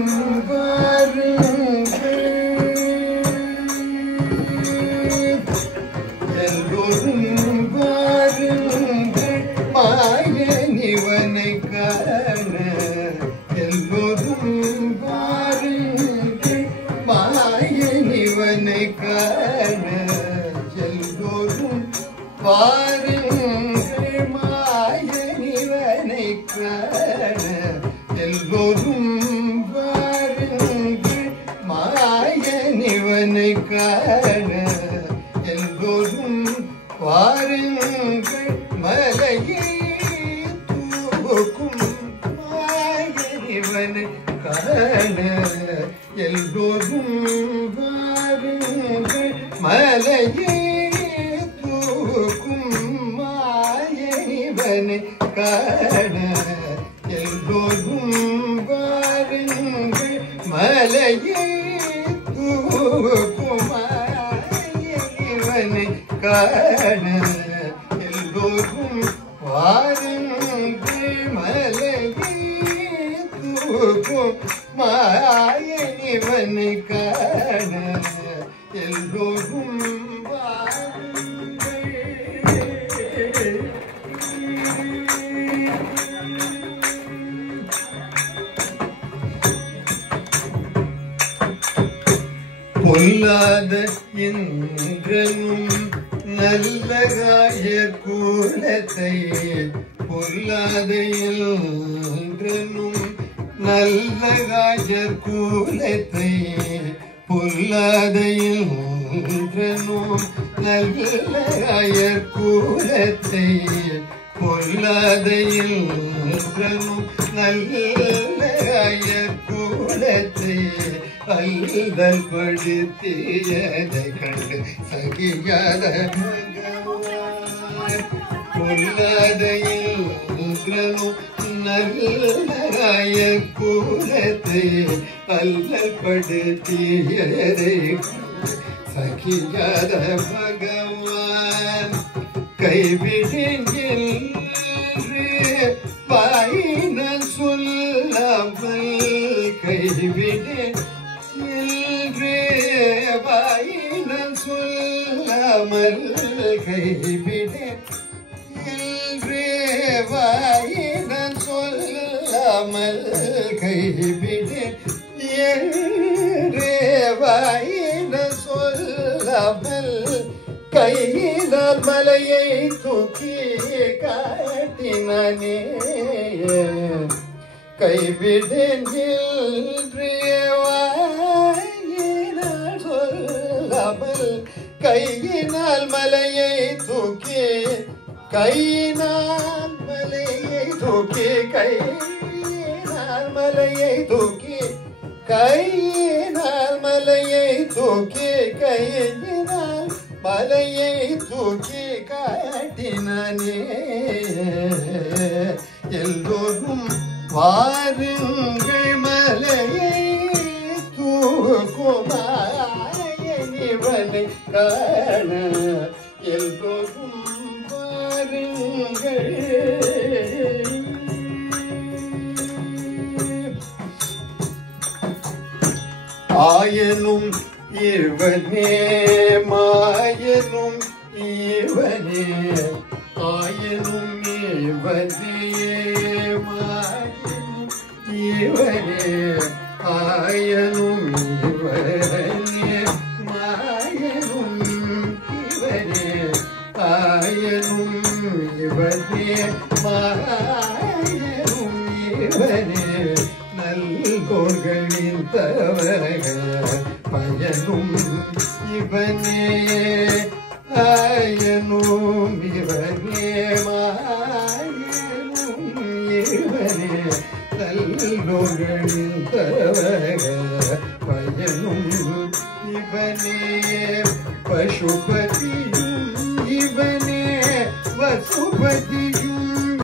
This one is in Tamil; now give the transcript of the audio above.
பொல்லாத இன்றனும் நல்லகாய கூலத்தை பொல்லாத இன்றனும் நல்லகாய கூலத்தை பொல்லாத இன்றனும் நல்லகாய கூலத்தை பொல்லாத இன்றனும் நல்லகாய கூலத்தை அல்லல் படுத்தியதை கண்டு சகியாத பொல்லாத இன்றனும் நல்லகாய கூலத்தை அல்லல் படுத்தியதை சகியாத பகவான் கைவிடுங்கள் வாயினால் சொல்லாமல் கைவிடுங்கள் வாயினால் சொல்லாமல் கைவிடுங்கள் வாயினால் சொல்லாமல் கைவிடுங்கள் வாயினால் சொல்லாமல் கையினால் மலையை தூக்கி காட்டினானே கைவிடுங்கள் வாயினால் சொல்லாமல் கையினால் மலையை தூக்கி கையினால் மலையை தூக்கி கையினால் மலையை தூக்கி கையினால் மலையை தூக்கி கையினால் மலையை தூக்கி காட்டினானே எல்லோரும் வாருங்கள் மலையை தூக்குமாயனிவனை காண எல்லோரும் வாருங்கள் ஆயனும் இவனே மாயனும் இவனே ஆயனும் இவனே மாயனும் இவனே ஆயனும் இவனே மாயனும் இவனே ஆயனும் இவனே மாயனும் இவனே நல்லோர்களின் தவறுகள் பயனும் இவனே ஆயனும் இவனே மாயனும் இவனே நல்லோர்களின் தவறுகள் பயனும் இவனே பசுபதி